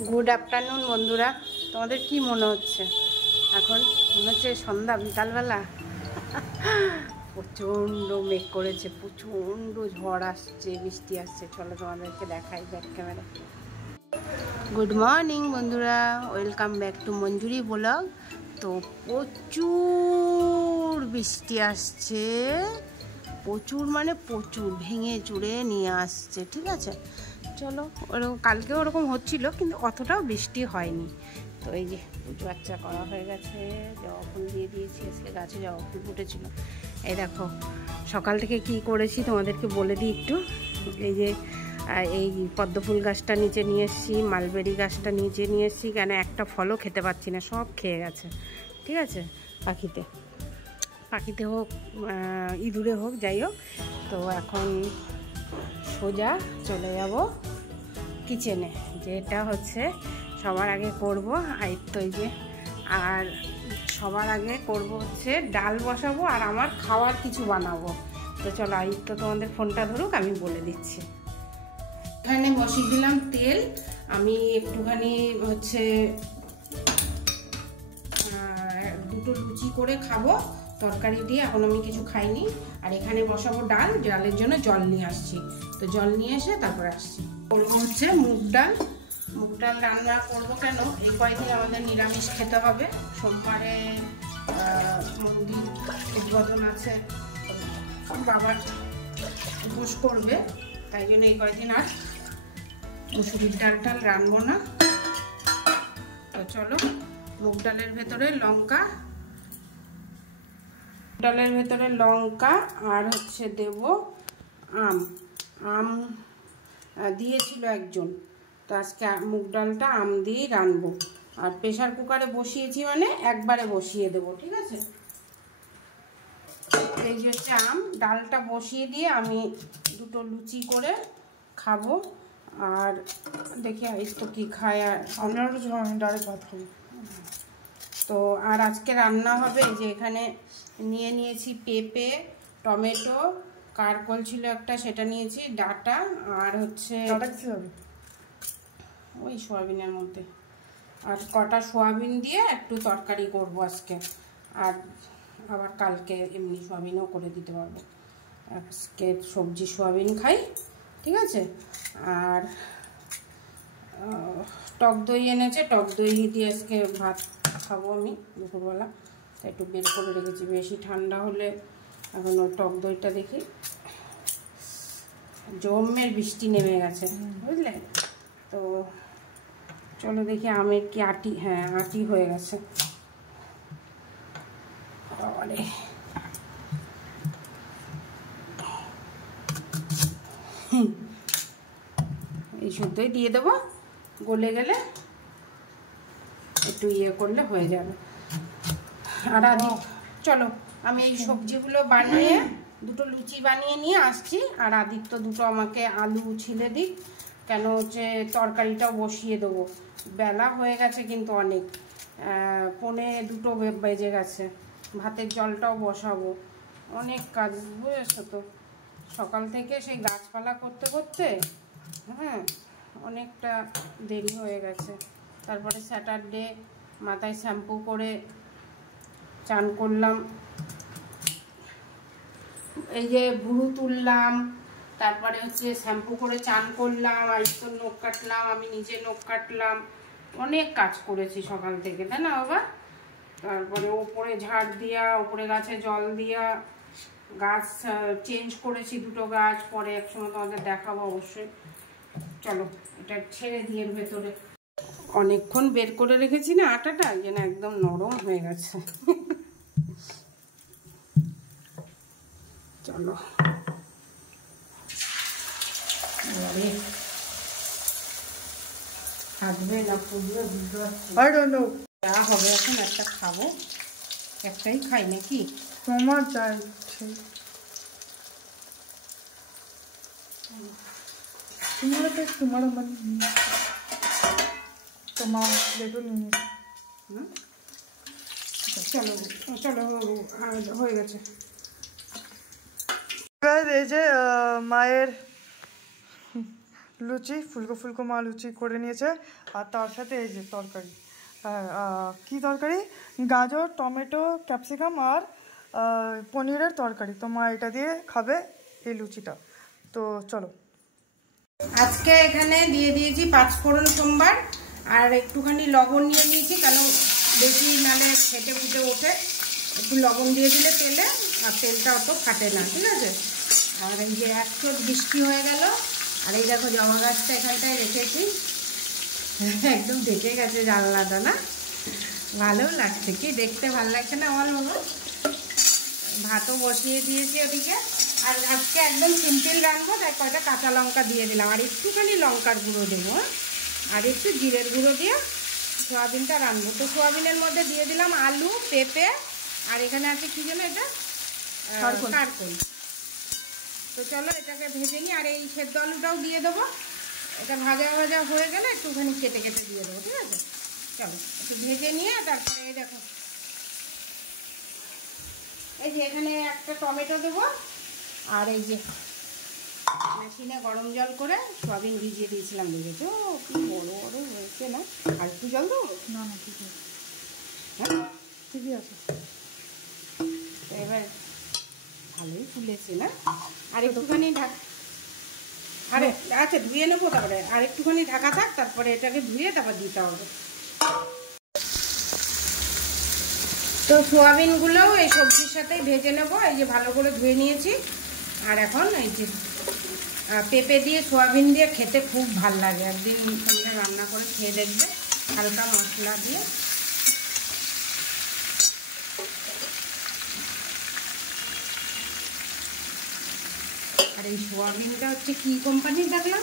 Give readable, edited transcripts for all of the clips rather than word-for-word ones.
Good afternoon বন্ধুরা, তোমাদের কি মনে হচ্ছে? এখন মনে হচ্ছে সন্ধ্যা, বিকালবেলা। প্রচণ্ড মেঘ করেছে, প্রচণ্ড ঝড় আসছে, বৃষ্টি আসছে। চলো তোমাদেরকে দেখাই ব্যাক ক্যামেরা। গুড মর্নিং বন্ধুরা, welcome back to Manjuri blog. তো প্রচুর বৃষ্টি আসছে, প্রচুর মানে প্রচুর, ভেঙে চুড়ে নিয়ে আসছে। ঠিক আছে, চলো। ওরকম কালকে ওরকম হচ্ছিল, কিন্তু অতটাও বৃষ্টি হয়নি। তো এই যে পুজো আচ্চা করা হয়ে গেছে, জবা ফুল দিয়ে দিয়েছি। আজকে গাছে জবা ফুল ফুটেছিল। এই দেখো সকাল থেকে কি করেছি তোমাদেরকে বলে দিই একটু। এই যে এই পদ্ম ফুল গাছটা নিচে নিয়ে এসেছি, মালবেরি গাছটা নিচে নিয়ে এসেছি। কেন একটা ফলও খেতে পাচ্ছি না, সব খেয়ে গেছে। ঠিক আছে, পাখিতে হোক, ইঁদুরে হোক, যাই হোক। তো এখন সোজা চলে যাব কিচেনে, যেটা হচ্ছে সবার আগে করব আয়ত্ত। এই যে, আর সবার আগে করব হচ্ছে ডাল বসাবো, আর আমার খাওয়ার কিছু বানাবো। তো চলো, আয়ত্ত তোমাদের ফোনটা ধরুক, আমি বলে দিচ্ছি। এখানে বসিয়ে দিলাম তেল। আমি একটুখানি হচ্ছে দুটো লুচি করে খাবো তরকারি দিয়ে, এখন আমি কিছু খাইনি। আর এখানে বসাবো ডাল, ডালের জন্য জল নিয়ে আসছি। তো জল নিয়ে এসে তারপরে আসছি। করবো হচ্ছে মুগ ডাল। মুগ ডাল রান্না করবো কেন, এই কয়েকদিন আমাদের নিরামিষ খেতে হবে। সোমবারে মন্দির উদ্বোধন আছে, বাবার উপোস করবে, তাই জন্য এই কয়েকদিন আর মুসুরির ডাল রানবো না। তো চলো, মুগ ডালের ভেতরে লঙ্কা, আর হচ্ছে দেব আম দিয়েছিল একজন। তো আজকে মুগ ডালটা আম দিয়েই রানবো। আর প্রেশার কুকারে বসিয়েছি, মানে একবারে বসিয়ে দেবো। ঠিক আছে, এই যে হচ্ছে আম, ডালটা বসিয়ে দিয়ে আমি দুটো লুচি করে খাবো। আর দেখি তো কি খায়, আর আপনারা ডাইরেক্ট ভাত খাবো। তো আর আজকে রান্না হবে, যে এখানে নিয়ে নিয়েছি পেঁপে, টমেটো, কারকল ছিল একটা, সেটা নিয়েছি, ডাটা, আর হচ্ছে ওই সোয়াবিনের মধ্যে, আর কটা সোয়াবিন দিয়ে একটু তরকারি করব আজকে। আর আবার কালকে এমনি সোয়াবিনও করে দিতে পারবো। আজকে সবজি সোয়াবিন খাই। ঠিক আছে, আর টক দই এনেছে, টক দই দিয়ে আজকে ভাত খাবো আমি দুপুরবেলা। তাই একটু বের করে রেখেছি, বেশি ঠান্ডা হলে এখন ওই টক দইটা দেখি। জমের বৃষ্টি নেমে গেছে, বুঝলে তো। চলো দেখি আমের কি আটি, হ্যাঁ আটি হয়ে গেছে। আরে এই শুদ্ধই দিয়ে দেবো, গলে গেলে একটু ইয়ে করলে হয়ে যাবে। আর চলো, আমি এই সবজিগুলো বানিয়ে দুটো লুচি বানিয়ে নিয়ে আসছি। আর আদিত্য দুটো আমাকে আলু ছিলে দিক, কেন হচ্ছে তরকারিটাও বসিয়ে দেবো। বেলা হয়ে গেছে কিন্তু অনেক, 1:45 বেজে গেছে। ভাতের জলটাও বসাবো, অনেক কাজ, বুঝেছো তো। সকাল থেকে সেই গাছপালা করতে করতে হ্যাঁ অনেকটা দেরি হয়ে গেছে। তারপরে স্যাটারডে, মাথায় শ্যাম্পু করে চান করলাম, এই যে ভুরু তুললাম, তারপরে হচ্ছে শ্যাম্পু করে চান করলাম, আর তো নখ কাটলাম, আমি নিজে নখ কাটলাম। অনেক কাজ করেছি সকাল থেকে, তাই না বাবা? তারপরে ওপরে ঝাড় দিয়া, ওপরে গাছে জল দিয়া, গাছ চেঞ্জ করেছি, দুটো গাছ, পরে একসময় তোমাদের দেখাবো অবশ্যই। চলো, এটা ছেড়ে দিয়ে ভেতরে অনেকক্ষণ বের করে রেখেছি না আটাটা, যেন একদম নরম হয়ে গেছে। চলো, থাকবে না ফুলবে বুঝতে পারছি, যা হবে এখন একটা খাবো, একটাই খাই নাকি? তোমার চাই তোমার চলো চলো, হয়ে গেছে। এই যে মায়ের লুচি, ফুলকো ফুলকো মা লুচি করে নিয়েছে। আর তার সাথে এই যে তরকারি, কী তরকারি, গাজর, টমেটো, ক্যাপসিকাম আর পনিরের তরকারি। তো মা এটা দিয়ে খাবে এই লুচিটা। তো চলো, আজকে এখানে দিয়ে দিয়েছি 5 ফোড়ন সোমবার, আর একটুখানি লবণ নিয়ে নিয়েছি, কেন বেশি নালে ফেটে ফুটে ওঠে। একটু লবণ দিয়ে দিলে তেলে, আর তেলটা অত ফাটে না, ঠিক আছে। আর এই যে 1 চোট বৃষ্টি হয়ে গেল। আর এই দেখো জবা গাছটা এখানটায় রেখেছি, একদম ঢেকে গেছে জানলাটা, না ভালো লাগছে, কি দেখতে ভালো লাগছে না আমার বাবা। ভাতও বসিয়ে দিয়েছি ওদিকে। আর আজকে একদম সিম্পল রান্নবো, তাই কয়টা কাঁচা লঙ্কা দিয়ে দিলাম, আর একটুখানি লঙ্কার গুঁড়ো দেবো, আর একটু জিরের গুঁড়ো দিয়ে সোয়াবিনটা রান্নবো। তো সোয়াবিনের মধ্যে দিয়ে দিলাম আলু, পেঁপে, আর এখানে আছে কি যেন এটা, কারকল। তো চলো এটাকে ভেজে নিই, আর এই সেদ্ধ আলুটাও দিয়ে দেবো। এটা ভাজা ভাজা হয়ে গেলে একটুখানি কেটে কেটে দিয়ে দেবো, ঠিক আছে। চলো একটু ভেজে নিয়ে তারপরে এই দেখো, এই যে এখানে একটা টমেটো দেবো, আর এই যে মেশিনে গরম জল করে সোয়াবিন ভিজিয়ে দিয়েছিলাম, দেখেছো কি বড় বড় হয়েছে না। আর একটু জল দেবো? না না ঠিক আছে, হ্যাঁ ঠিকই আছে। তো এবার ভালোই ফুলেছে না। আর একটুখানি আরে আচ্ছা ধুয়ে নেবো, তারপরে আর একটুখানি ঢাকা থাক, তারপরে এটাকে ধুয়ে তারপর দিতে হবে। তো সোয়াবিনগুলোও এই সবজির সাথেই ভেজে নেবো। এই যে ভালো করে ধুয়ে নিয়েছি। আর এখন এই যে পেঁপে দিয়ে সোয়াবিন দিয়ে খেতে খুব ভাল লাগে, একদিন তোমরা রান্না করে খেয়ে দেখবে, হালকা মশলা দিয়ে। আর এই সোয়াবিনটা হচ্ছে কি কোম্পানির দেখলাম,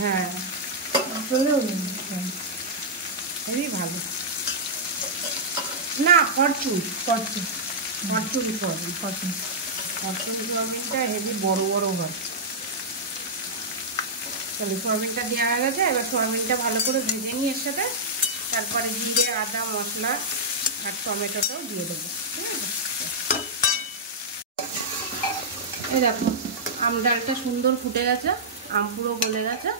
হ্যাঁ খুবই ভালো, না ফরচুন সোয়াবিনটা হেভি বড় বড় হয়। তাহলে সোয়াবিনটা দেওয়া হয়ে গেছে। এবার সোয়াবিনটা ভালো করে ভেজে নিয়ে এর সাথে তারপরে জিরে, আদা, মশলা আর টমেটোটাও দিয়ে দেবো, ঠিক আছে। এই দেখো আম ডালটা সুন্দর ফুটে গেছে, আম পুরো গলে গেছে।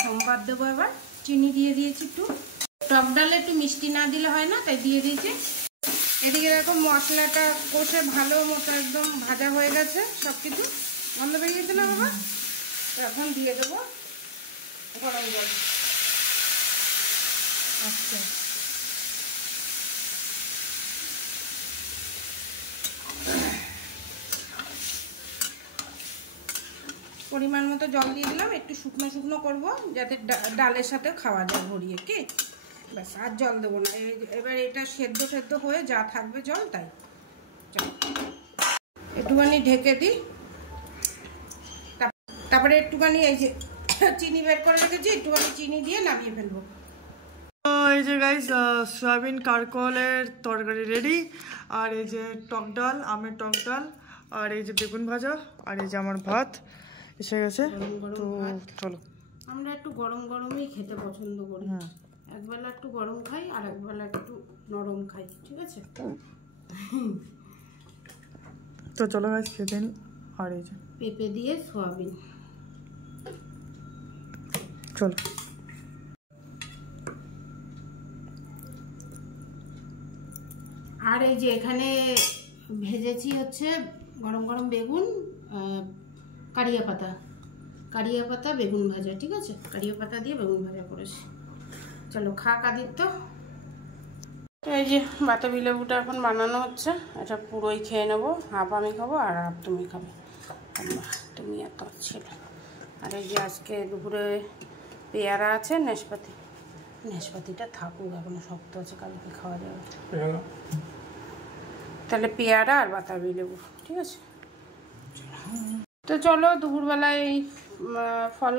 সোমবার দেবো। এবার চিনি দিয়ে দিয়েছি একটু, টক ডালে একটু মিষ্টি না দিলে হয় না, তাই দিয়ে দিয়েছি। এদিকে দেখো মশলাটা কষে ভালো মতো একদম ভাজা হয়ে গেছে, সব কিছু গন্ধ বেরিয়েছে না বাবা। তো এখন দিয়ে দেবো গরম জল। আচ্ছা পরিমাণ মতো জল দিয়ে দিলাম, একটু শুকনো শুকনো করবো যাতে ডালের সাথে খাওয়া যায় ভরিয়ে, কি ব্যাস, আর জল দেবো না। এবার এটা সেদ্ধ হয়ে যা থাকবে জল, তাই একটুখানি ঢেকে দিই। তারপরে একটুখানি এই যে চিনি বের করে রেখেছি, একটুখানি চিনি দিয়ে নামিয়ে ফেলবো। এই যে গাইস সয়াবিন কারকলের তরকারি রেডি। আর এই যে টক ডাল, আমের টক ডাল, আর এই যে বেগুন ভাজা, আর এই যে আমার ভাত এসে গেছে। তো চলো, আমরা একটু গরম গরমই খেতে পছন্দ করি। একবেলা একটু গরম খাই আর একবেলা একটু নরম খাই, ঠিক আছে। তো চলো গাইস খেতে নি। আর এই যে পেঁপে দিয়ে সোয়াবিন, চলো। আর এই যে এখানে ভেজেছি হচ্ছে গরম গরম বেগুন, কারিয়া পাতা বেগুন ভাজা, ঠিক আছে। কারিয়া পাতা দিয়ে বেগুন ভাজা করেছি। চলো খাক আদিত্য। এই যে বাতাবি লেবুটা এখন বানানো হচ্ছে, এটা পুরোই খেয়ে নেবো। হাফ আমি খাবো আর হাফ তুমি খাবে, তুমি এত ছিল। আর এই যে আজকে দুপুরে পেয়ারা আছে, নেশপাতিটা থাকুক, এখনো শক্ত আছে, কালকে খাওয়া যাবে। তাহলে পেয়ারা আর বাতাবি লেবু, ঠিক আছে। তো চলো দুপুরবেলায় এই ফল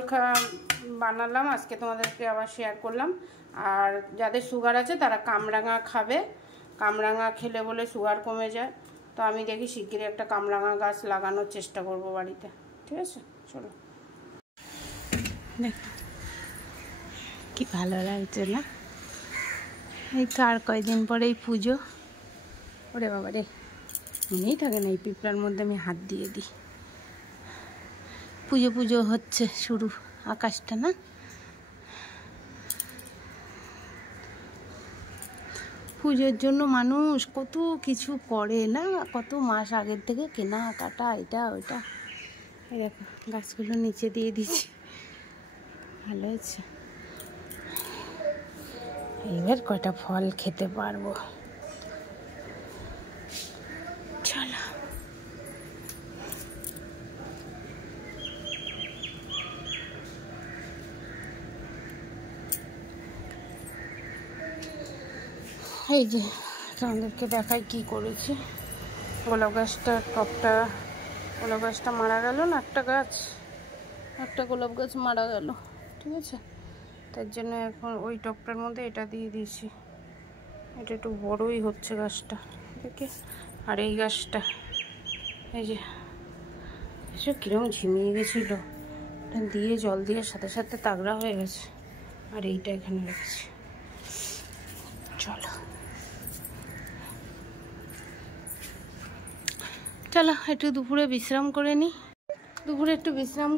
বানালাম আজকে, তোমাদেরকে আবার শেয়ার করলাম। আর যাদের সুগার আছে তারা কামরাঙা খাবে, কামরাঙা খেলে বলে সুগার কমে যায়। তো আমি দেখি শিগগিরই একটা কামরাঙা গাছ লাগানোর চেষ্টা করব বাড়িতে, ঠিক আছে। চলো, দেখো কি ভালো লাগছে না। এই তো আর কয়দিন পরেই পুজো। ওরে বাবা রে, মনেই থাকে না এই পিঁপড়ার মধ্যে আমি হাত দিয়ে দিই। পুজো হচ্ছে শুরু, আকাশটা না, পুজোর জন্য মানুষ কত কিছু করে না, কত মাস আগের থেকে কেনা কাটা এটা ওইটা। এই দেখো গাছগুলো নিচে দিয়ে দিচ্ছি, ভালো হয়েছে। এবার কয়টা ফল খেতে পারবো। চলো এই যে তোমাদেরকে দেখাই কি করেছি। গোলাপ গাছটা টপটা, গোলাপ গাছটা মারা গেল না, একটা গোলাপ গাছ মারা গেল, ঠিক আছে। তার জন্য এখন ওই টপটার মধ্যে এটা দিয়ে দিয়েছি। এটা একটু বড়ই হচ্ছে গাছটা দেখে। আর এই গাছটা এই যে এসব কিরকম ঝিমিয়ে গেছিলো, দিয়ে জল দিয়ে সাথে সাথে তাগড়া হয়ে গেছে। আর এইটা এখানে রেখেছি। চলো চলো একটু দুপুরে বিশ্রাম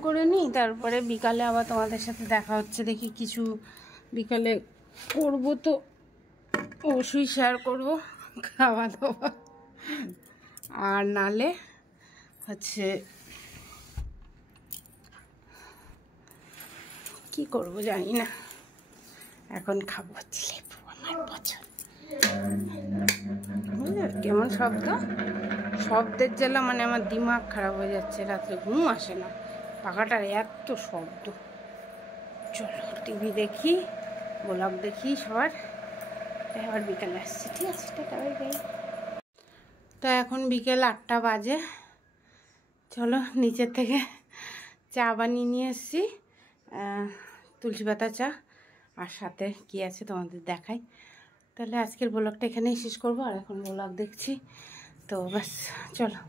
করে নিই, তারপরে বিকালে আবার তোমাদের সাথে দেখা হচ্ছে। দেখি কিছু বিকালে করবো তো অবশ্যই শেয়ার করবো, খাওয়া দাওয়া। আর নালে হচ্ছে কি করবো জানি না, এখন খাবো লেবু, আমার পছন্দ। কেমন শব্দের জ্বালা, মানে আমার দিমাগ খারাপ হয়ে যাচ্ছে, রাত্রে ঘুম আসে না, পাখাটার এত শব্দ। চলো টিভি দেখি, ব্লগ দেখি সবার, আবার বিকালে আসছি, ঠিক আছে, টাটা বাই বাই। তো এখন বিকেল 8টা বাজে। চলো নিচের থেকে চা বানিয়ে নিয়ে এসছি, তুলসী পাতা চা, আর সাথে কি আছে তোমাদের দেখাই। তাহলে আজকের ব্লগটা এখানেই শেষ করবো। আর এখন ব্লগ দেখছি তো ব্যাস, চলো।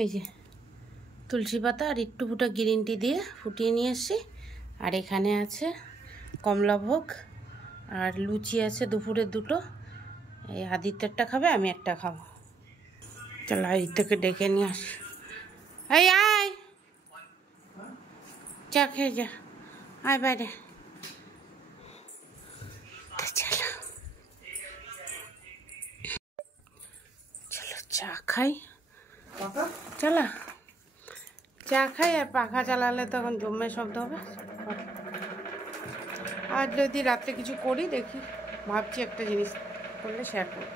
এই যে তুলসী পাতা আর একটু ফুটা গ্রিন টি দিয়ে ফুটিয়ে নিয়ে এসছি। আর এখানে আছে কমলাভোগ আর লুচি আছে দুপুরের দুটো। এই আদিত্যেরটা খাবে, আমি একটা খাবো। চলো আদিত্যকে ডেকে নিয়ে আসি। এই আয়, চা খেয়ে যা, আয় বাইরে। চলো চলো চা খাই, চলা চা খাই। আর পাখা চালালে তখন জমে শব্দ হবে। আর যদি রাত্রে কিছু করি দেখি, ভাবছি একটা জিনিস করলে শেয়ার করব।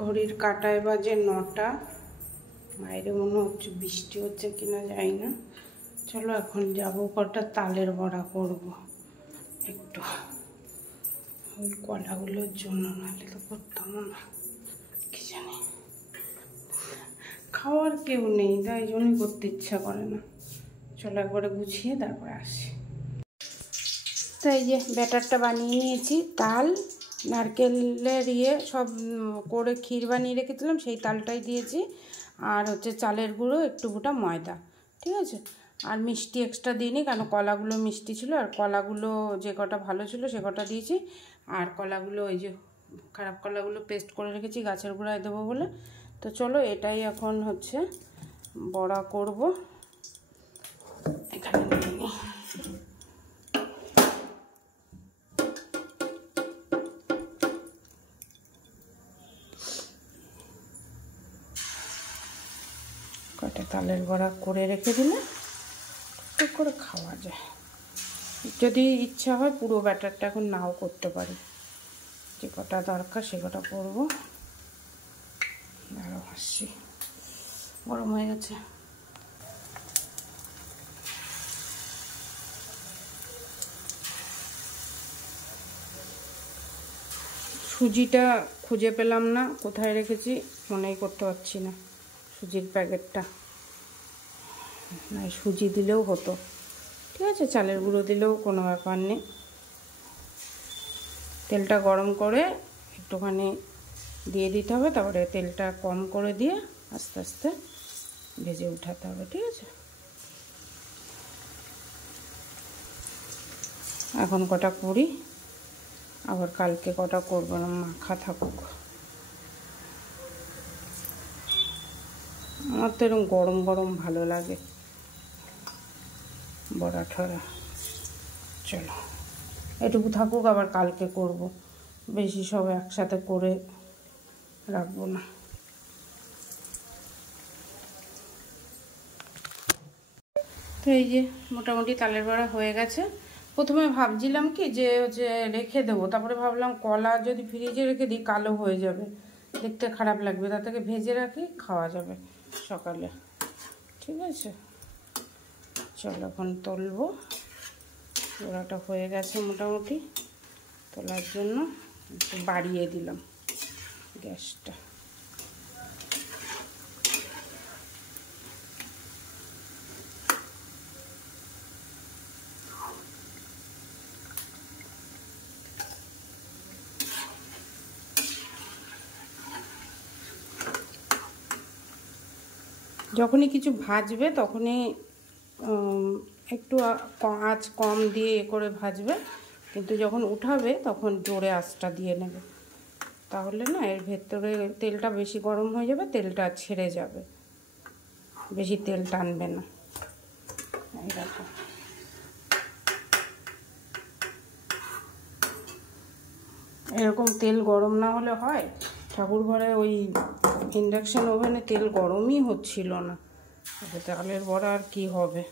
ঘড়ির কাঁটায় বাজে 9টা। বাইরে মনে হচ্ছে বৃষ্টি হচ্ছে কিনা জানি না। চলো এখন যাবো কটা তালের বড়া করব একটু, ওই কলাগুলোর জন্য, নাহলে তো করতাম না। কি জানি খাওয়ার কেউ নেই, তাই জন্যই করতে ইচ্ছা করে না। চলো একবারে গুছিয়ে তারপরে আসি। তো এই যে ব্যাটারটা বানিয়ে নিয়েছি, তাল নারকেলের সব করে ক্ষীর বানিয়ে রেখেছিলাম, সেই তালটাই দিয়েছি। আর হচ্ছে চালের গুঁড়ো, একটু গোটা ময়দা, ঠিক আছে। আর মিষ্টি এক্সট্রা দিইনি, কারণ কলাগুলো মিষ্টি ছিল, আর কলাগুলো যে কটা ভালো ছিল সে কটা দিয়েছি। আর কলাগুলো ওই যে খারাপ কলাগুলো পেস্ট করে রেখেছি গাছের গুঁড়ায় দেবো বলে। তো চলো এটাই এখন হচ্ছে বড়া করব। এখানে নিয়ে নিই। কটা তালের বড়া করে রেখে দিলে টুক করে খাওয়া যায়। যদি ইচ্ছা হয় পুরো ব্যাটারটা এখন নাও করতে পারি, যে কটা দরকার সে কটা করবো। আরও আসছি, গরম হয়ে গেছে। সুজিটা খুঁজে পেলাম না, কোথায় রেখেছি মনেই করতে পারছি না। সুজির প্যাকেটটা, না সুজি দিলেও হতো, ঠিক আছে, চালের গুঁড়ো দিলেও কোনো ব্যাপার নেই। তেলটা গরম করে একটুখানি দিয়ে দিতে হবে, তারপরে তেলটা কম করে দিয়ে আস্তে আস্তে ভেজে উঠাতে হবে, ঠিক আছে। এখন কটা করি, আবার কালকে কটা করবো না, মাখা থাকুক। আমার তো এরকম গরম গরম ভালো লাগে বড়া ঠরা। চলো এটুকু থাকুক, আবার কালকে করব, বেশি সব একসাথে করে রাখবো না। তো এই যে মোটামুটি তালের বড়া হয়ে গেছে। প্রথমে ভাবছিলাম কি যে রেখে দেবো, তারপরে ভাবলাম কলা যদি ফ্রিজে রেখে দিই কালো হয়ে যাবে, দেখতে খারাপ লাগবে, তার থেকে ভেজে রাখি খাওয়া যাবে সকালে। ঠিক আছে, চলো এখন তুলবো। বড়াটা হয়ে গেছে মোটামুটি, তোলার জন্য একটু বাড়িয়ে দিলাম গ্যাসটা। যখনই কিছু ভাজবে তখনই একটু আঁচ কম দিয়ে করে ভাজবে, কিন্তু যখন উঠাবে তখন জোরে আঁচটা দিয়ে নেবে, তাহলে না এর ভেতরে তেলটা বেশি গরম হয়ে যাবে, তেলটা ছেড়ে যাবে, বেশি তেল টানবে না। এই দেখো এরকম তেল গরম না হলে হয়? ঠাকুর ঘরে ওই ইন্ডাকশান ওভেনে তেল গরমই হচ্ছিল না, তাহলে বড়া আর কি হবে।